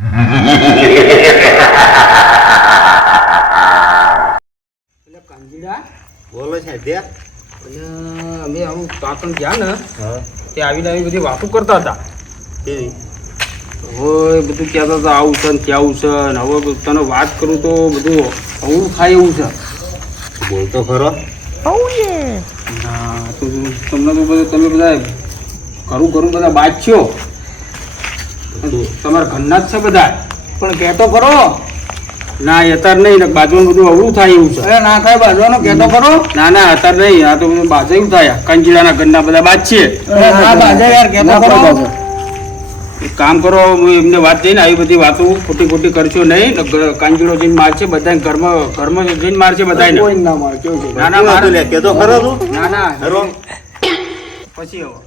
એટલે કાંજીડા બોલો છે તે અને અમે આવું પાટણ ગયા ને તે આવીને આવી બધી વાતો કરતા હતા. કેવી? હવે બધું કહેતા હતા આવું છે ને ત્યાં છે ને હવે તને વાત કરું તો બધું આવું થાય એવું છે. બોલતો ખરો. ના. તો તમને તો બધું તમે બધા ઘરું ઘરું બધા બાજ્યો તમારા ઘરના જ છે બધા? પણ કહેતો કરો ના અત્યાર નહીં ને બાજુમાં બધું અવળું થાય એવું છે. ના થાય બાજવાનો કહેતો કરો ના ના અત્યારે નહીં આ તો બધું બાજુ એવું થાય. કંચીડાના ઘરના બધા બાજ છે. એક કામ કરો હું એમને વાત જઈને આવી બધી વાતો ખોટી ખોટી કરશો નહીં કાંજીડો જઈને મારશે બધા ઘરમાં ઘરમાં જઈને મારશે બધા ના ના મારે લે કેતો ખરો તું. ના ના. પછી હવે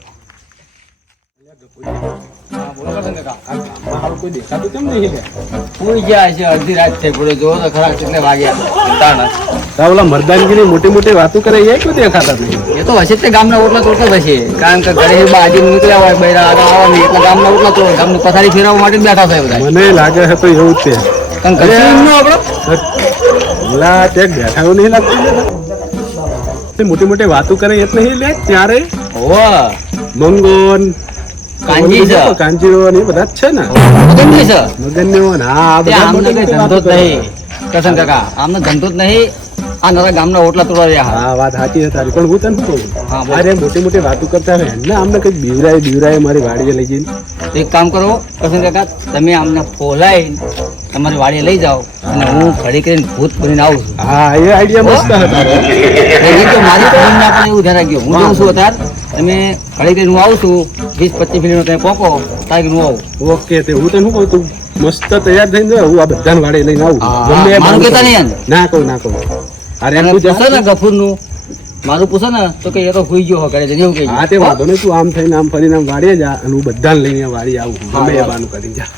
મરદાનગીની મોટી મોટી વાતો કરે એ ક્યાં દેખાતા નહીં? એ તો હશે તે ગામના ઓટલા તોડતો હશે કારણ કે ઘરે બાજી નીકળ્યા હોય બૈરા આવવાની એટલે ગામના ઓટલા તોડ ગામની પથારી ફેરવવા માટે બેઠા થાય બધા મને લાગે છે તો એવું જ છે. કારણ ઘરે આપણો ત્યાં બેઠા નહીં લાગતું. મોટી મોટી વાતો કરે એટલે લે ત્યારે હોવા. મંગોન કાંજી છે. કાંજીરો એ બધા જ છે ને. કેમની છે. મગનનો હા આ બધા આમને કઈ ધંધો જ નહીં. કસન કાકા આમને ધંધો જ નહીં. આ નરા ગામના ઓટલા રહ્યા હા. વાત સાચી છે તારી. પણ હું તને હા, મારે મોટી મોટી વાતો કરતા હોય ને આમને કંઈક બીવરાય બીવરાય મારી વાડીએ લઈ જઈને. એક કામ કરો કસન કાકા તમે આમને ફોલાઈ તમારી વાડીએ લઈ જાઓ અને હું ખડી કરીને ભૂત કરીને આવું છું. હા એ આઈડિયા મસ્ત હતા મારી પણ એવું ધ્યાન રાખ્યું હું જોઉં છું અત્યારે. તમે ખડી કરીને હું આવું છું. વીસ પચીસ મિનિટ તમે પોકો તારીખનું આવું ઓકે તે હું તને શું કહું તું? મસ્ત તૈયાર થઈને જો હું આ બધાને વાડે લઈને આવું. ગમે મારું બાનું નહીં ના કહું ના કહું. અરે એમ પૂછે ને ગફુરનું. મારું પૂછો ને તો કે એ તો સુઈ ગયો કરે છે એવું એવું હા તે વાંધો નહીં તું આમ થઈને આમ ફરીને આમ વાડીએ જા અને હું બધાને લઈને વાડી આવું. ગમે એ બાનું કરી જા.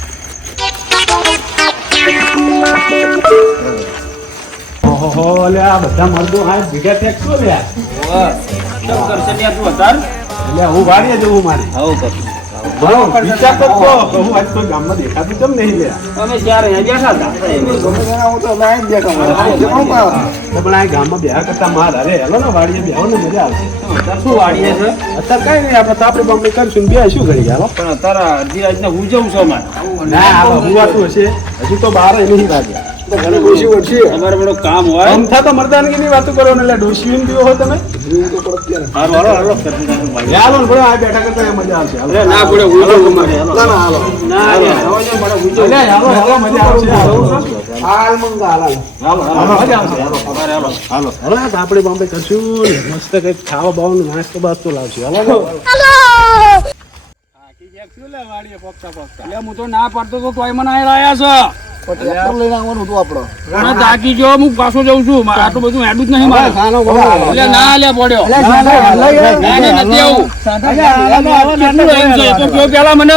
ઓહો લે આ બધા મર્દો હા ભેગા થયા શું લે કેમ કરશે ને તું અત્યારે એટલે હું વાડીએ જવું મારે. આવું કરું. વિચાર તો હું આજ કોઈ ગામમાં દેખાતું કેમ નહીં લે અમે ત્યારે અહીંયા બેઠા હતા? તો પણ આ ગામમાં બેહા કરતા માર અરે હેલો ને વાડીએ બેહો ને મજા આવશે અત્યારે શું વાડીએ છે? અત્યારે કઈ નહીં આપણે બાપડી કરશું બે શું કરી હાલો. પણ અત્યારે અડધી હું જઉં છું અમારે. ના હાલો હુવાતું હશે. હજી તો બાર નહીં વાગ્યા. તમારે બધું કામ હોય. અમથા તો મરદાનગી ની વાતો કરો ને એટલે ડોશી દીવો હો તમે. હાલો હાલો હાલો કરતી નાખું ભાઈ. હાલો ને આ બેઠા કરતા મજા આવશે. હાલો. ના પડે હું જઉં અમારે ના ના હાલો. ના અરે, હવે જો પડે હું જઉં. અલે, હાલો હાલો મજા આવશે. હાલ મંગા હાલ હાલો. હાલો હાલો. મજા આવશે. હાલો હાલો. હાલો. હાલો આ કરશું મસ્ત કઈ ખાવા બાવાનું નાસ્તો બાસ્તો લાવશું. હાલો થાકી ગયા? લે વાડીએ પોકતા પોકતા એટલે હું તો ના પાડતો તો તોય મને અહીં લાયા છે. હું પાછો જઉં છું. મારે આટલું બધું હેડું જ નહીં મારે. એટલે ના લે પડ્યો. નથી આવું. પેલા મને?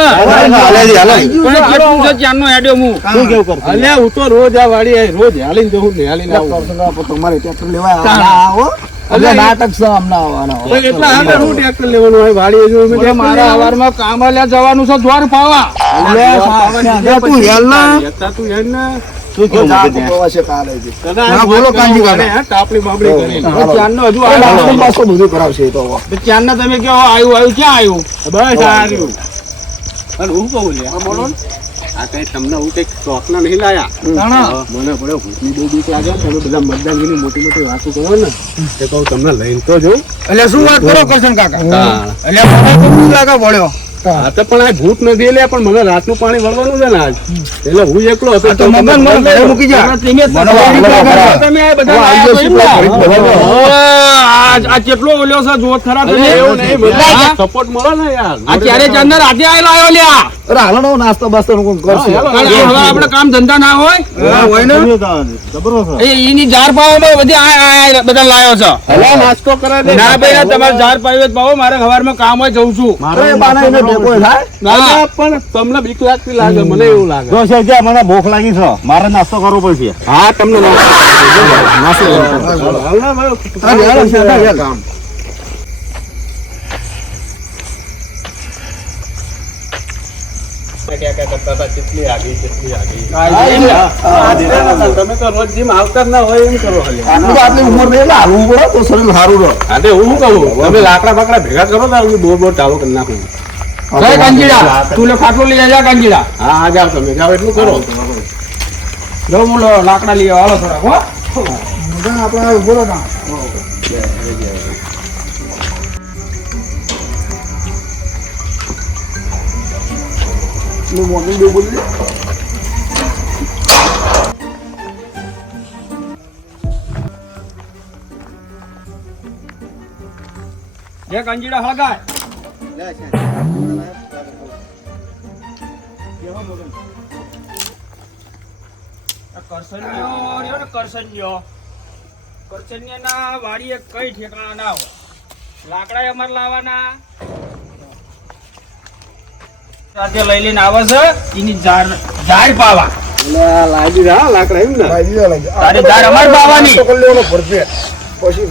પણ નો હેડ્યો હું? અલ્યા હું તો રોજ આ વાડીએ રોજ હાલીને જવું હાલીને આવું. નાટક છે હમણાં પણ એટલા આગળ હું ટ્રેક્ટર લેવાનું હોય? વાડીએ મારા કામ જવાનું છે દ્વાર તું ને. તમે કેવો આવ્યું આવ્યું ક્યાં આવ્યું બસ આવ્યું હું કહું બોલો. આ કઈ તમને હું કંઈક શોખના નહીં લાયા. મને પડે ભૂતની બહુ બીક લાગે તમે બધા મતદાનગીની મોટી મોટી વાતો કરો ને. તે કહું તમને લઈને તો જોઉં. એટલે શું વાત કરો કરશન કાકા? એટલે મને લાગે પડ્યો. હા. તો પણ આ ભૂત નથી લે પણ મને રાતનું પાણી વળવાનું છે ને આજ. એટલે હું એકલો હતો તો મગન મને મૂકી જા. તમે આ બધા ના. આ કેટલો ઓલ્યો છે જોત ખરા અરે તમે એવું નહીં સપોર્ટ મળે ને યાર. આ ક્યારે ચાંદર રાતે આયેલો આવ્યો લ્યા? નાસ્તો બાસ્તો કરશે. અને હવે આપણે કામ ધંધા ના હોય? હોય ને? એ ઈની જાર પાવામાં બધી આ બધા લાયો છે. અલા, નાસ્તો કરાય દે. ના ભાઈ તમારે જાર પાવી પાવો મારે સવારમાં કામ હોય જઉં છું. ના. પણ તમને બીક લાગતી લાગે મને એવું લાગે. મને ભૂખ લાગી છે. મારે નાસ્તો કરવો પડશે. હા તમને નાસ્તો તમે તો રોજ જીમ આવતા ના હોય એમ કરો ખાલી. આટલું તો આટલી ઉંમર નહીં હાલવું પડે તો શરીર સારું રહો. હા હું કહું તમે લાકડા બાકડા ભેગા કરો ને બહુ બહુ ચાલુ કરી નાખું. જય કાંજીડા તું લે ખાટલો લઈ જા કાંજીડા હા હા જાવ તમે. જાઓ એટલું કરો. જો હું લાકડા લઈ આવો, થોડાક હો. આપણે રહો ના. મોર્નિંગ બોલી જય કાંજીડા હળગાય. આ કરસન્યો રહ્યો ને કરસન્યો કરસન્યાના વાડીએ કઈ ઠેકાણા ના હોય. લાકડા અમારે લાવવાના. રાતે લઈ લઈને આવે છે. એની ઝાડ ઝાડ પાવા. લાગી રહ્યા લાકડા એમ ને? તારી ઝાડ અમારે પાવાની. તો કરી લેવાનો ભરપેટ. પછી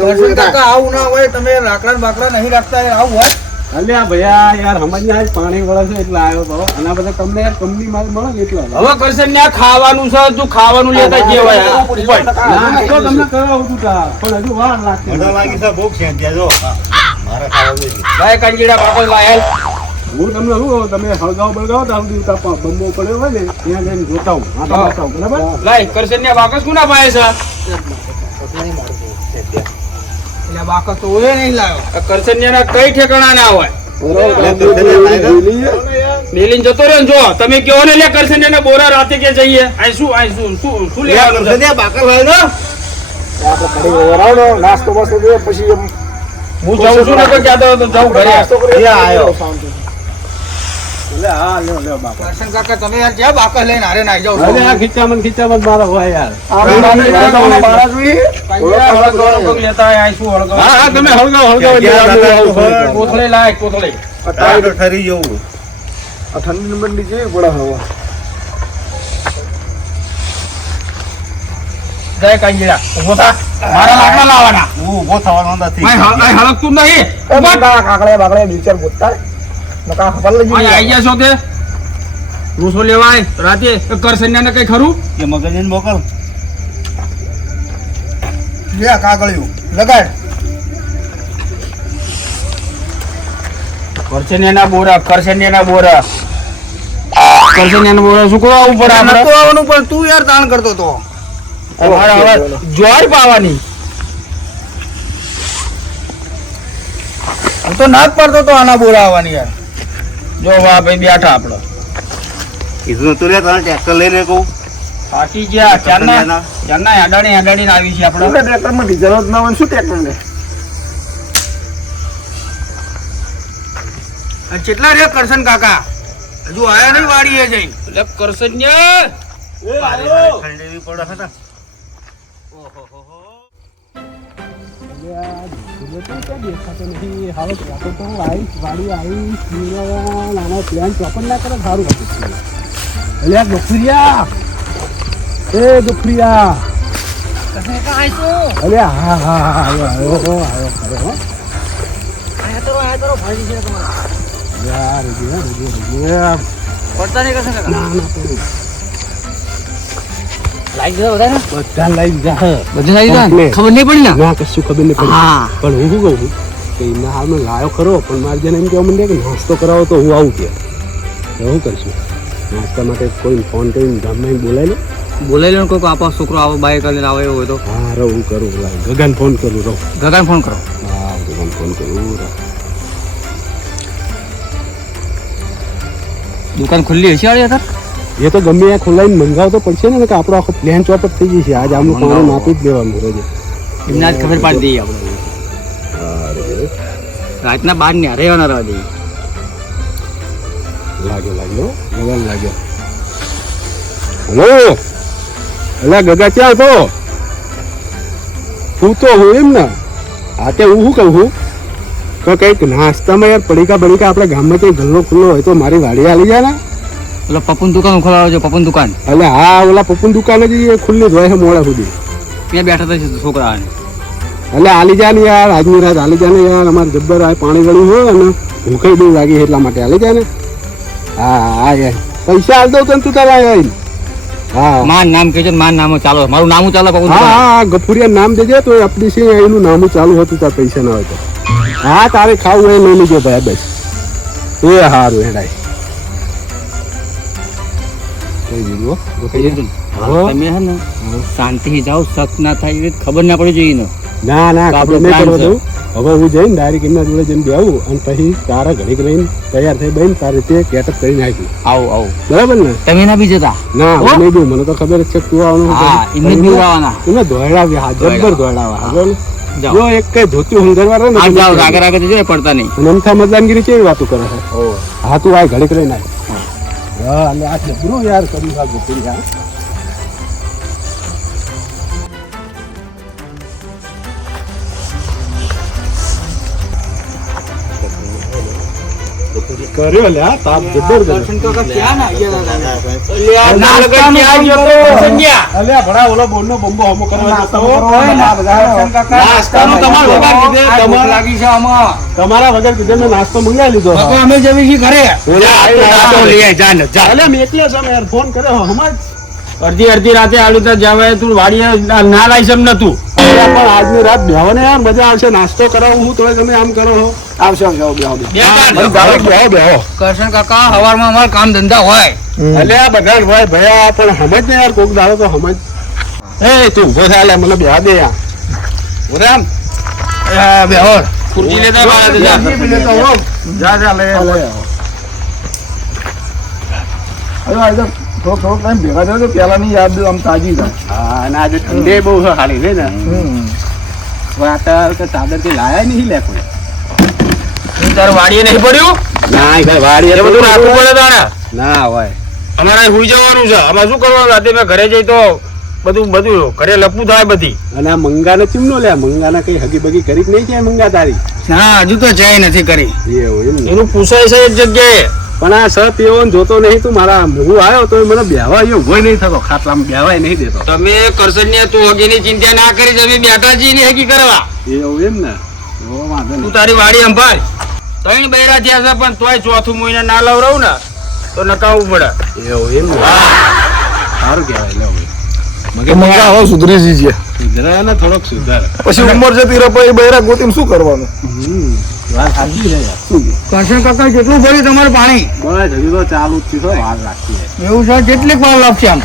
આવું ના હોય તમે લાકડા બાકડા નહીં રાખતા આવું હોય? અલ્યા ભૈયા યાર સમજ આજ પાણી વળે છે એટલે આવ્યો તો. આના બધા તમને યાર કંપની માં મળે ને એટલે હવે કરસન્યા ખાવાનું છે તું ખાવાનું લેતા જે હોય તો તમને કરાવું તું. તાર. પણ હજુ વાર લાગશે. મને લાગી છે બહુ ખેંચ ગયા જો. મારે ખાવાનું ભાઈ કાંજીડા બાપલ લાયેલ હું તમને શું કહું, તમે હળગાવ બળગાવ તો સુધી બંબો પડ્યો હોય ને ત્યાં જઈને જોતા હું. બરાબર કોના પાયે છે? તો નહીં લાવ્યો કઈ ઠેકાણા ના હોય મેલીને જતો રહ્યો ને જો તમે કહો ને લે કરસન્યાના બોરા રાતે કે જઈએ? આ શું આ શું શું શું લેવાનું છે? નાસ્તો બાસ્તો દે પછી એમ હું જાઉં છું ને તો ક્યાં તો જાઉં ઘરે. દર્શન કાકા તમે યાર ક્યાં બાકસ લઈને હારે નાઈ જાવ અરે આ ખીચામાં ને ખીચામાં હોય યાર. હા હા તમે હળગાવો હળગાવો એટલે આપણે આવું હોય. કોથળી લાય કોથળી. ઠરી જવું આ ઠંડી નંબરની કેવી હવા. જય કાંજીડા ઊભો થા. મારા લાકડા લાવવાના. હું ઊભો થવાનો નથી. આ હળ- નહીં. ઊભો કાકડે બાકડે વિચાર બોલતા નકા ખબર લઈ આઈ ગયા છો તે? રૂસો લેવાય. રાતે કરસન્યાને કઈ ખરું? કે મગજને મોકલ. લે કાગળિયું. લગાડ. કરસન્યાના બોરા કરસન્યાના બોરા. કરસન્યાના બોરા શું કરવા ઉપર આપણે? નતું આવવાનું પણ તું યાર તાણ કરતો તો જોર જ્વાર પાવાની. હું તો ના જ પડતો તો આના બોરા આવવાની યાર. જો વાહ ભાઈ બેઠા આપણે. કીધું તું રે તને ટ્રેક્ટર લઈને કહું. પાટી ગયા ચારના ચારના હેડાણી હેડાણી આવી છે આપણે. ટ્રેક્ટરમાં ડીઝલ જ ના હોય શું ટ્રેક્ટર ને અને કેટલા રે કરશન કાકા? હજુ આયા નહીં વાડીએ જઈને. એટલે કરસન્યા ઠંડી પડે નાના પ્લાન ચોપન ના કરે સારું હતું. અલ્યા ગફરિયા એ ગફરિયા અલ્યા હા હા હા આવ્યો આવ્યો આવ્યો આવ્યો યાર રૂજે રૂજે રૂજે પડતા નહીં કરશન ના ના બધા જા બધું લાઈક ખબર નહીં પડી ના? કશું ખબર નહીં પડી. પણ હું શું કહું છું? કે હાલમાં લાયો ખરો પણ મારે જેને એમ કહેવા માંડ્યા કે નાસ્તો કરાવો તો હું આવું કે. તો કરશું. નાસ્તા માટે કોઈ ફોન કરીને ગામમાં બોલાય લો બોલાવી લો કોઈ આપો છોકરો આવો બાઈક લઈને આવે એવો હોય તો. હા રહો હું કરું બોલાવી ગગન ફોન કરું રહો. ગગાને ફોન કરો. હા ગગન ફોન કરું રહો. દુકાન ખુલ્લી હશે આડી હતા એ તો ગમે ત્યાં ખોલાઈને મંગાવ તો પડશે ને કે આપણો આખો પ્લેન ચોપટ થઈ જશે. આજ આમનું પાણી માપી જ દેવાનું રોજે એમને આજ ખબર પાડી દઈએ આપણે. રાતના બાર ને રહેવાના રહેવા દઈએ. લાગ્યો લાગ્યો. ગગન લાગ્યો. હલો. અલા ગગા ક્યાં હતો હું તો હું એમ ને. હા તે હું શું કહું છું? તો કંઈક નાસ્તામાં યાર પડીકા બડીકા આપણે ગામમાં કંઈક ગલ્લો ખુલ્લો હોય તો મારી વાડી આલી જાય ને. એટલે પપ્પુન દુકાન ખોલાવો છો પપ્પુન દુકાન? એટલે હા ઓલા પપ્પુન દુકાન જ એ ખુલ્લી જ હોય છે મોડા સુધી. ત્યાં બેઠા હતા છોકરા એટલે આલી જા ને યાર આજની રાત આલી જા ને યાર અમારે જબ્બર આ પાણી ગળ્યું હોય ને ભૂખાઈ બહુ લાગી એટલા માટે આલી જા ને. હા હા યાર. પૈસા આલ દઉં તને તું તારા આવીને. હા. માન નામ કે ને માન નામ ચાલો. મારું નામ ચાલો હા ગફુરિયા નામ દેજે તો આપણી સિંહ એનું નામું ચાલુ હતું તાર પૈસા ના હોય તો. હા તારે ખાવું એ લઈ લેજો ભાઈ બસ. એ હારું હેડાય? તમે હે ને શાંતિથી જાઓ શક ના થાય એવી ખબર ના પડવી જોઈએ ને ના ના તો આપણો નહીં કરવા દઉં હવે હું જઈને ડાયરેક્ટ એમના જોડે જઈને બેવું અને પછી તારા ઘડીક રહીને તૈયાર થઈ બહીને તારી રીતે કેટઅપ કરીને આવી આવો આવો. બરાબર ને? તમે ના બી જતા? ના હું? નહીં દઉં મને તો ખબર છે તું આવવાનું હા એમને જ બીવડાવવાના એને દોડાવ્યા હા જબ્બર દોડાવા હા. બોલ જો એક કઈ ધોતી હુંગરવા રહે ને તો રાગે રાગે જજો પડતા નહીં. અને અમથા મતદાનગીરી કેવી વાતો કરે છે? હા તું આ ઘડીક રહીને આય. હા. અને આ જબરું યાર કરી આ ગોપી કર્યો લે તાપ જબર કર્યો ભડા ઓલો બોલનો બંબો હમો કરવા જતા હો. નાસ્તાનું તમારું વગર કીધે, તમારા- તમારા વગર કીધે મેં નાસ્તો મંગાવી લીધો. અમે જમી છીએ ઘરે. લઈ જા ને, જા. મેં એકલો યાર ફોન કર્યો હમણાં. અડધી અડધી રાતે આલુ તા જવાય તું વાડીએ ના લાઈશ એમ નતું. પણ આજની રાત બેહો ને યાર મજા આવશે. નાસ્તો કરાવું હું તોય તમે આમ કરો છો આવશે આવશે આવો, બેહો બેહો. બેહો બેહો બેહો. કરશન કાકા હવારમાં અમારે કામ ધંધા હોય. અલ્યા બધા ભાઈ ભયા પણ સમજ ને યાર કોક દાડો તો સમજ. એ તું ઊભો થાય મને બેહા દે યાર. ઉરામ બેહો. ખુરજી લેતા જા જા. લે લે હા અને આજે ઠંડે બહુ છે છે ને? વાતાવરણ તો ચાદરથી લાયા નહીં લે કોઈ. તાર વાડીએ નહીં પડ્યું? ના ભાઈ વાડીએ બધું રાખવું પડે તારે? ના હોય. અમારે સુઈ જવાનું છે. આમાં શું કરવાનું? રાતે મેં ઘરે જઈ તો બધું બધું ઘરે લપવું થાય બધી. અને આ મંગાને ચીમનો લે? મંગાને કઈ હગી બગી કરી જ નહીં છે મંગા તારી? ના હજુ તો જાય નથી કરી. એવું એનું પૂછાય છે એક જગ્યાએ. પણ આ સર પીવો જોતો નહીં તું મારા હું આવ્યો તો મને બેહવા અહીંયા હોય નહીં થતો ખાટલામાં બેહવાય નહીં દેતો. તમે કરશન તું હગીની ચિંતા ના કરી તમે બેટાજી ની હગી કરવા. એવું એમ ને? તું તારી વાડી સંભાળ. ત્રણ બૈરા થયા છે પણ તોય ચોથું મહિને ના લવરાવું ને તો નકાવું પડે. એવું એમ ને? સારું કહેવાય લે હવે. મંગા હવે સુધરી ને થોડોક સુધાર. પછી ઉંમર જતી રહે પછી બૈરા ગોતીને શું કરવાનું? કરશન કાકા કેટલું ભર્યું તમારું પાણી બસ હજુ તો ચાલુ જ છે વાર એવું છે કેટલીક વાર લાગશે આમ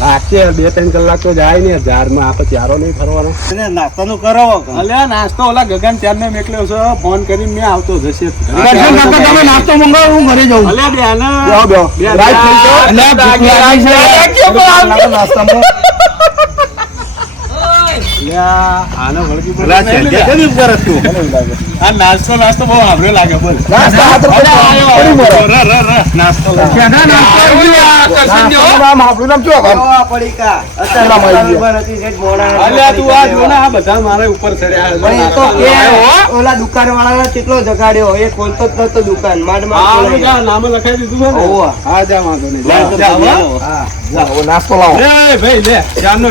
લાગશે બે ત્રણ કલાક તો જાય ને ઝાડમાં આપણે ચારો નહીં ફરવાનો નાસ્તાનું કરો અલ્યા નાસ્તો ઓલા ગગન ચારને મેકલ્યો છે ફોન કરીને મેં આવતો જશે કરશન કાકા તમે નાસ્તો મંગાવો હું ઘરે જાઉં અલ્યા બે આને બેહો બેહો બે રાઈટ થઈ જાઓ. અલ્યા, ભૂખ લાગી છે. નાસ્તામાં અલ્યા, આ આ આ. ઓલા દુકાન વાળા કેટલો જગાડ્યો એ ખોલતો જ નતો દુકાન આ નામે લખાઈ દીધું. હા જા વાંધો નહીં નાસ્તો લાવો ભાઈ લે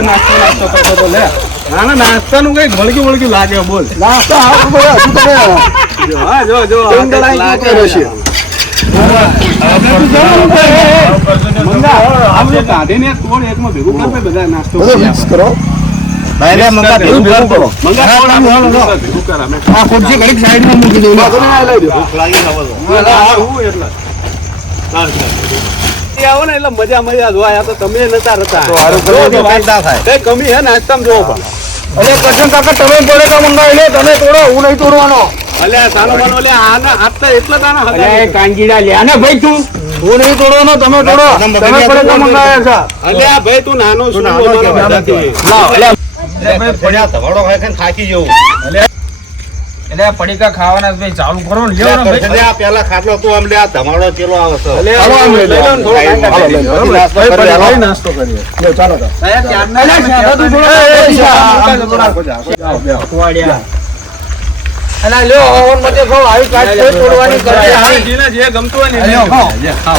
નાસ્તો નાસ્તો, લે ના ના નાસ્તાનું કઈ વળગ્યું વળગ્યું લાગે બોલ. નાસ્તા હાથ રૂપિયા હજુ તમે જો હા જો જો લાગે. છે. આવો મજા મજા જોવા. તો તમે નતા રતા કમી હે નાસ્તામાં જોવો પણ. અરે કરશન કાકા તમે પડે તો મંગાવી લે તમે તોડો હું નહીં તોડવાનો. અલ્યા સાનો બનો લે આના આટલા એટલા તાના હતા અલ્યા એ કાંજીડા લે. આને ભાઈ તું હું નહીં તોડવાનો તમે તોડો. તમે પડે તો મંગાવ્યા છે અલ્યા ભાઈ તું નાનો શું નાનો અમારો અલે ભાઈ પડ્યા તવાડો ખાઈ થાકી જવું. એટલે પડીકા ખાવાના ભાઈ ચાલુ કરો ને લ્યો ને ભાઈ લે, આ પેલા ખાટલો તો આમ લે આ ધમાડો ચેલો આવે છે લે ચાલો આમ લે લે લો ને થોડો લો. લો. નાસ્તો કરી લે ચાલો તો. તું થોડો એ, શા, કરી. નાખો, નાખો, જાઓ, જાઓ. અલા લ્યો ઓવન મતે આવી કોઈ તોડવાની અલ્યા, આવી. જે ગમતું હોય ને લ્યો, ખાઓ.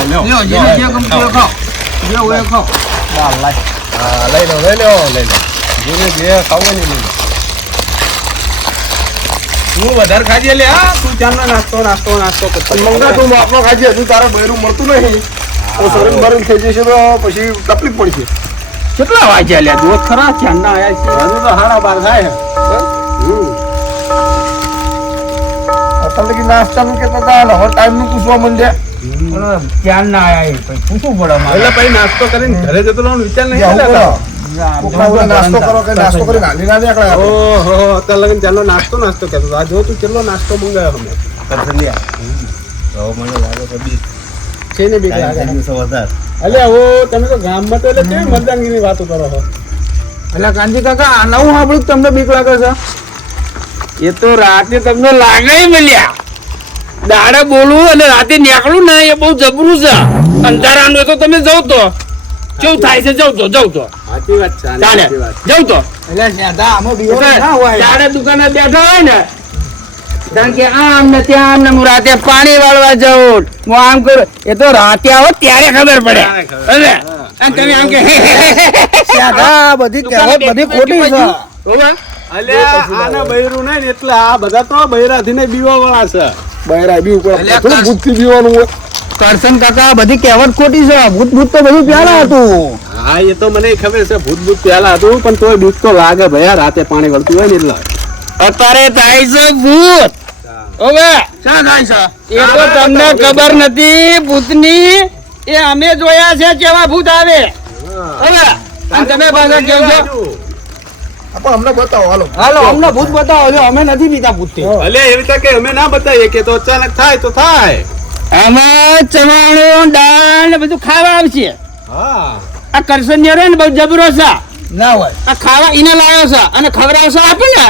લ્યો. લ્યો, જેને જે ગમતું હોય ખાઓ. જે એ ખાઓ. હા, લઈ લો લઈ લો લઈ લો જેને જે ખાવું ને લઈ લો તું વધારે ખાજે લે હા? તું ચાંદનો નાસ્તો નાસ્તો નાસ્તો મંગા તું આપણો ખાજે હજુ તારે બૈરું મળતું નહીં. તો શરીર બરીર થઈ જશે તો પછી તકલીફ પડશે. કેટલા વાગ્યા લે જો ખરા ક્યાં ના આયા છે. હજુ તો હાડા બાર થાય અત્યારે નાસ્તાનું કહેતા હતા હવે ટાઈમનું પૂછવા માંડ્યા. ક્યાં ના પછી. પૂછવું પડે એટલે પછી નાસ્તો કરીને ઘરે જતો વિચાર નહીં કરો. નાસ્તો કરો કે નાસ્તો કરીને હાલી ના નીકળે ઓહો અત્યારે લગીને ચાલો નાસ્તો નાસ્તો કહેતો આ જો તું કેટલો નાસ્તો મંગાવ્યો અમે છે ને અલે તમે તો ગામમાં તો એટલે કેવી મતદાનગીની વાતો કરો છો? એટલે કાંજી કાકા આ નવું આપણું કે તમને બીક લાગે છે? એ તો રાતે તમને લાગે મળ્યા. દાડે બોલવું અને રાતે નીકળું ને એ બહુ જબરું છે. અંધારાનું તો તમે જવ તો કેવું થાય છે? જવ તો જવ તો ચાલે. સાચી તો. એટલે નેતા આમાં બીવો એટલે ના હોય. દાડે દુકાને બેઠા હોય ને કારણ કે આમ ને ત્યાં આમ હું રાતે પાણી વાળવા જાઉં. હું આમ કરું. એ તો રાતે આવો ત્યારે ખબર પડે. અને તમે આમ કે બધી બધી ખોટી છે. આના બૈરું નહીં એટલે આ બધા તો બૈરાથી ને બીવા વાળા છે. બૈરા બી ઉપર અલ્યા થોડું ભૂતથી બીવાનું હોય. કરશન કાકા બધી કહેવત ખોટી છે. ભૂત ભૂત તો બધું પ્યાલા હતું. હા એ તો મને ખબર છે ભૂત ભૂત પહેલા હતું પણ તોય બીક તો લાગે ભયા રાતે પાણી વળતું હોય ને એટલે. અત્યારે થાય છે ભૂત. હવે શા થાય છે? એ તો તમને ખબર નથી ભૂતની એ અમે જોયા છે કેવા ભૂત આવે. હવે અને તમે પાછા કેમ છો અમને બતાવો હાલો. હાલો અમને ભૂત બતાવો. અમે નથી બીતા ભૂત અલે એવી રીતે કે અમે ના બતાવીએ કે તો અચાનક થાય તો થાય. આમાં ચવાણું દાળ બધું ખાવા આવશે. હા. આ કરશન ને બહુ જબરો છે. ના હોય. આ ખાવા ઈને લાવ્યો છે અને ખવડાવશે આપણને?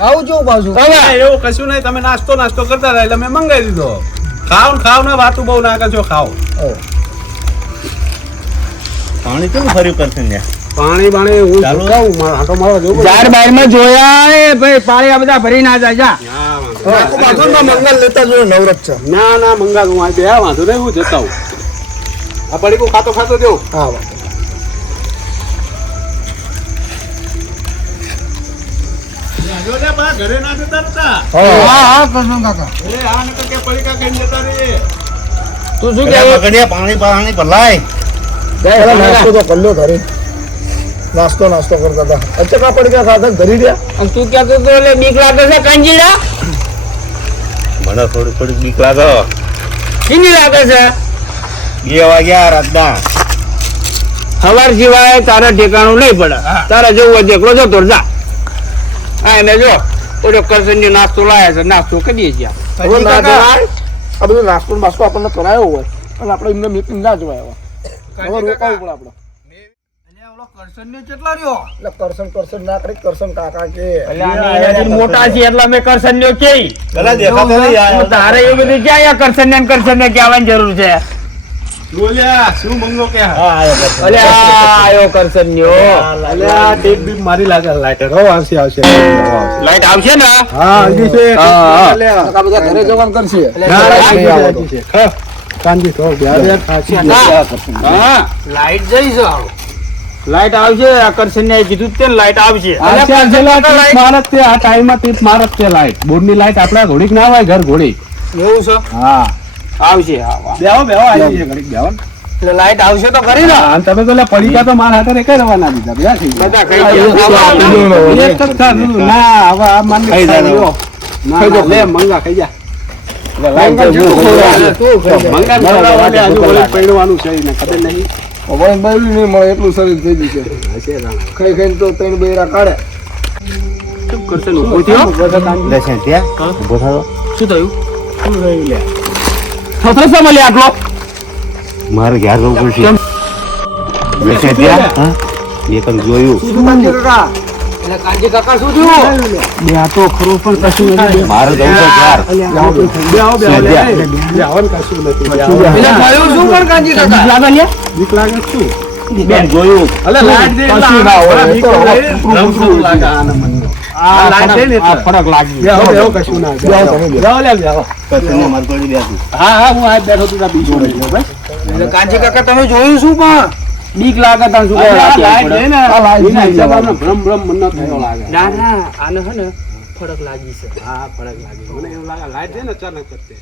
આવું જો બાજુ હવે. એવું કશું નહીં. તમે નાસ્તો નાસ્તો કરતા એટલે મેં મંગાવી દીધો. ખાવ ને ખાવ ને વાતું બહુ ના કરજો ખાવ. પાણી કેવું ફર્યું કરશે ને પાણી બાણી હું ચાલુ. મારે આંટો બારમાં જોયા એ ભાઈ પાણી આ બધા ભરી ના જાય જા. હા, મંગલ લેતા જો નવરત છે. ના ના મંગાવું આ બે વાંધો નહીં હું જતા હું આ પડીકું ખાતો ખાતો દેવું હા ઘરે ના જતા હતા હા હા. કરશન કાકા. એટલે આ નકર કે પડીકા ખાઈને જતા રહીએ. તું શું કહેવું? પાણી પાણી ભલાય પેલા નાસ્તો તો કરલો ઘરે. નાસ્તો નાસ્તો કરતા હતા. અચ્છા પડી ગયા ખાતા ઘરી રહ્યા? અને તું કહેતો તો એટલે બીક લાગે છે કંજીડા. મને થોડું થોડી બીક લાગે. કેની લાગે છે? બે વાગ્યા રાતના. સવાર સિવાય તારા ઠેકાણું નહીં પડે. તારા જવું હોય દેખલો જતો રહે, જા. હા એને જો ઓલો કરશનની નાસ્તો લાયા છે. નાસ્તો કરીએ છીએ. આ બધું નાસ્તો નાસ્તો આપણને કરાયો હોય. અને આપણે એમને મીટિંગ ના જોવાય હવે રોકાવું પડે આપણે. એટલે કરશન કરશન ના કરી કરશન કાકા કે. મોટા છે એટલે અમે કરશન નો કે. પેલા દેખાતા નહીં યાર. તારે એવું બધું ક્યાં કરશન ને કરશન ને કહેવાની જરૂર છે? બોલ્યા શું મંગો કે? હા આયો કરશે. અલે આ આયો કરશન ન્યો. અલ્યા ટેપ બીપ મારી લાગે લાઈટર. હો આવશે આવશે. લાઈટ આવશે લાઈટ છે આવશે આકર્ષણ ને કીધું જ તે લાઈટ આવશે. મારત છે આ ટાઈમમાં ટીપ મારે જ તે લાઈટ. બોર્ડની લાઈટ આપડે ઘોડીક ના હોય ઘર ઘોડી. એવું છે? હા. આવશે. બેહો બેહો આવી છે ઘડીક બેહો. એટલે લાઈટ આવશે તો કરી ના? તમે તો લે પડીકા તો મારા હાથે કઈ રવાના દીધા બધા ગયા. ગયા. છે. ના હવે આ ખાઈ ના, ના, લે મંગા ખાઈ જા. મંગા પૈડવાનું છે ખબર નહીં. હવે બાયું નહીં મળે એટલું શરીર થઈ ગયું છે ખાઈ ખાઈને તો ત્રણ બૈરા કાઢે. શું કરશે ને? થયો? લે ત્યાં. શું થયું? થથો શા મળ્યા આટલો? મારે ઘેર જવું પડશે. લે ત્યાં. મેં પણ જોયું. કાંજી કાકા શું થયું? બે આ તો ખરું પણ કશું નથી. મારે જવું છે ઘેર બેહો, બેહો, બેહો, લે. ને કશું નથી. એટલે થયું શું પણ કાંજી કાકા? લાગે લ્યા? બીક લાગે શું? બેન જોયું. અલે લાઈટ દે કશું ના હોય, આને એ તો બીક લાગે. આપણું રમતું લાગે આને મને. આ લાઈટ દે ને ફરક લાગી. બેહો, બેહો, કશું ના. બેહો, બેહો, લે, બેહો. કચરો મારે કોઈ બેસું હા હા હું આ બેઠો તું તાર બીજું બેઠો ભાઈ એટલે કાંજી કાકા તમે જોયું શું પણ? બીક લાગે તને શું ને. ભ્રમ ભ્રમ મને થયો લાગે. ના ના આને હે ને ફરક લાગી છે. હા ફરક લાગી. મને એવું લાગે લાઈટ છે ને અચાનક જ તે.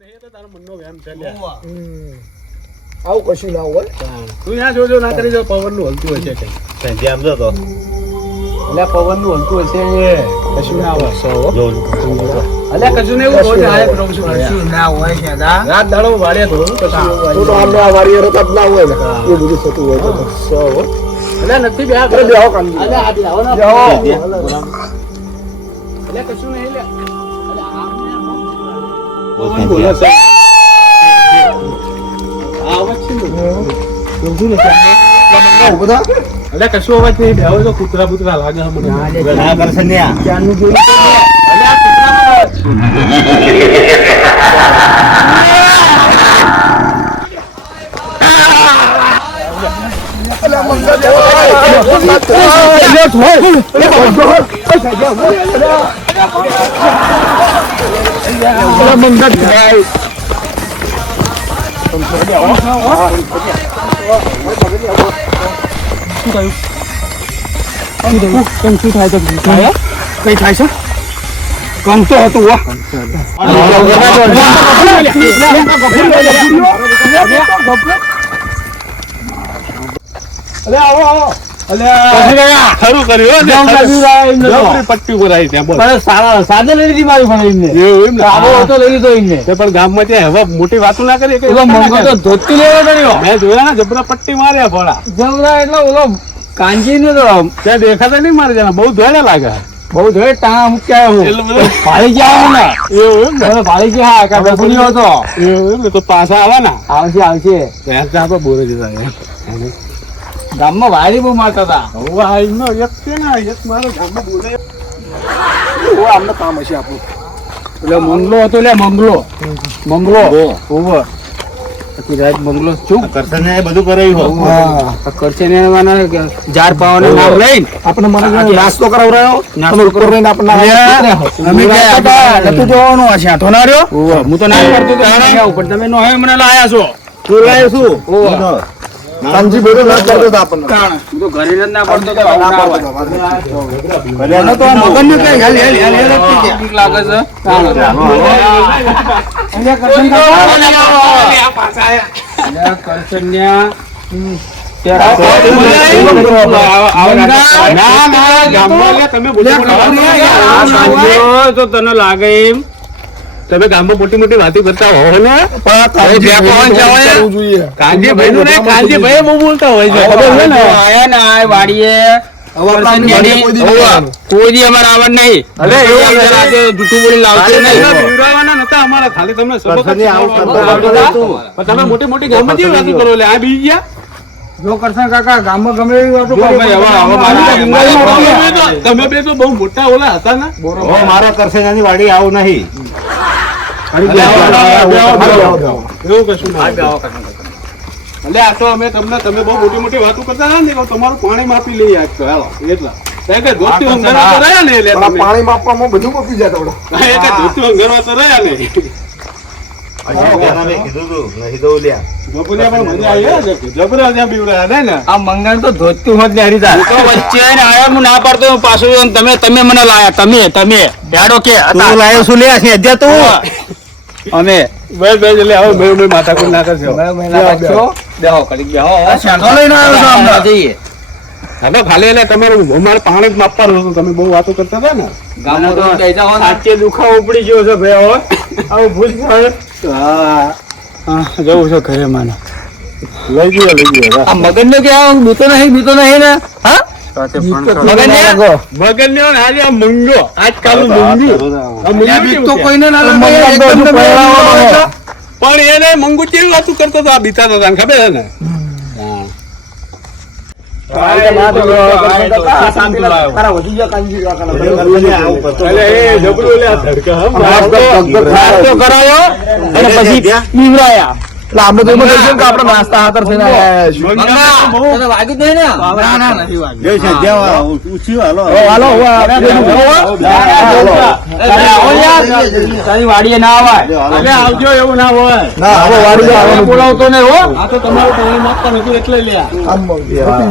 નહીં તો તારો મનનો વેમ છે. આવું કશું ના હોય. તું ત્યાં જોજો ના કરી જો પવનનું હલતું હોય છે સંજય આમ જો તો. અલ્યા પવનનું હલતું હશે કશું ના હોય. જો અલ્યા કશું ને એવું રોજ. કશું ના હોય દાદા રાત દાડો વાળે તો કશું એવું તો આ વારી એરો ના હોય ને. એ બધું થતું હોય તો. નથી બે આપણે બેહો આ ના. કશું નહીં બોલો છે આ છે ને? સમજુ ને અલ્યા કશું અવાજ નહીં બેહો તો કૂતરા બૂતરા લાગે મને ના કર સંજ્યા. ક્યારનું જોયું ને. કૂતરાનો અવાજ. અલા મંગા દેવો. અલા થોય. અલા મંગા દેવો. કઈ થાય છે કામ તો હતું હો અલે આવો આવો અલ્યા ખરું કર્યું હો ને? જબરી પટ્ટી ઉપર આવી ત્યાં સાદે લઈ લીધી મારી પણ એમને. એવું એમ આવો હતો લઈ લીધો એમને. પણ ગામમાં ત્યાં હવે મોટી વાતો ના કરી ઓલો મંગો તો ધોતી લેવો કર્યો મેં જોયા ને જબરા પટ્ટી માર્યા ભોળા જબરા એટલે ઓલો કાંજી ને તો ત્યાં દેખાતા નહીં મારે જણા બહુ ધોળા લાગે. બહુ ધોળે ટાણા મૂક્યા હું ભાળી ગયા ને. એવું એમ ને? ભાળી ગયા કાં બબુનિયો હતો. એવું એમ ને? તો પાછા આવવાના આવશે આવશે. ત્યાં બોરે જતા. ગામમાં વાયરી બહુ મારતા હતા. હું એક છે ને એક મારો ગામમાં બોલે. ઓ આમને કામ હશે આપણું. એટલે મંગલો હતો એટલે મંગલો. મંગલો. ઓવર પછી રાત મંગલો ચૂપ કરશનને બધું કરાવ્યું હો. કરશે ને એમાંના જાર પાવાનું નામ લઈને આપણે મને નાસ્તો કરાવરાયો ઉપર રહીને અમે ગયા ના રહ્યો? હું તો ના કરતો તો તમે તમે નો હવે મને લાયા છો. તું લાયો. કાનજી બધું ના કરતો તો આપણને કાણ તો ઘરે જ ના પડતો તો ના પડતો હોય. મને તો મગન ને કઈ હેલ હેલ હેલ હેલ થઈ લાગે છે કાણ અહીંયા કરશન ના ગામમાં લે, તમે મોટી મોટી વાતો તો તને લાગે એમ તમે ગામમાં મોટી મોટી વાતો કરતા હો ને? કાંજીભાઈ નું નહીં કાંજીભાઈ બહુ બોલતા હોય છે. ખબર ને? આયા ને આ વાડીએ. કોઈ દી અમારે આવડ નહીં. જૂઠું બોલી લાવશે ખાલી તમને જ તમે મોટી મોટી ગામમાં જેવી વાતો કરો લે આ બી ગયા? જો કરશન કાકા ગામમાં ગમે એવી વાતો જો. તમે બે તો- બહુ મોટા ઓલા હતા ને. મારા કરશે વાડી આવું નહીં. એટલે આ તો અમે તમને તમે બહુ મોટી મોટી વાતો કરતા હતા ને તો તમારું પાણી માપી લઈએ આજ તો હાલો એટલા. પણ માપવામાં બધું જાય તમે તમે મને લાયા તમે તમે. લાયો શું લે અત્યારે તું? અમે બસ બસ એટલે આવો મેં મેં માથા કોઈ ના કરશો બેહો કડીક બેહો લઈને આવ્યો છો. જઈએ. હવે ખાલી એટલે તમારું અમારે પાણી જ માપવાનું હતું તમે બહુ વાતો કરતા હતા ને? ગામમાં તો કહેતા હો. સાચે દુખાવો ઉપડી ગયો છે ભાઈ હવે આવું ભૂલ થાય હા. હા જવું છે ઘરે માને. લઈ ગયો લઈ ગયો આ મગન ને કે આ બીતો નહીં બીતો નહીં ને? હા? આજે આ મંગો. આજકાલ મંગુ આ મંગુ કેવું તો કોઈને ના. પણ એને મંગુ કેવી વાતો કરતો હતો? આ બીતા હતા ખબર છે ને? પછી બીવરાયા એટલે આપણે તો એમ કે આપણે નાસ્તા હાથર થઈને આવ્યા છીએ. વાગ્યું નહીં ને? ના, ના, નથી વાગ્યું. વાડીએ ના આવાય. આવજો એવું ના હોય. ના, હવે વાડી બોલાવતો નહીં હો. આ તો તમારું પાણી માપતા નતું એટલે લ્યા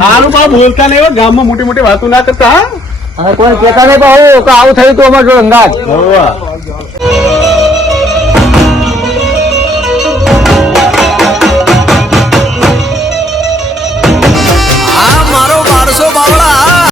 આનું બા બોલતા નહીં ગામમાં મોટી મોટી વાતો ના કરતા કોઈ નહીં આવું થયું તો અમારે અંગાત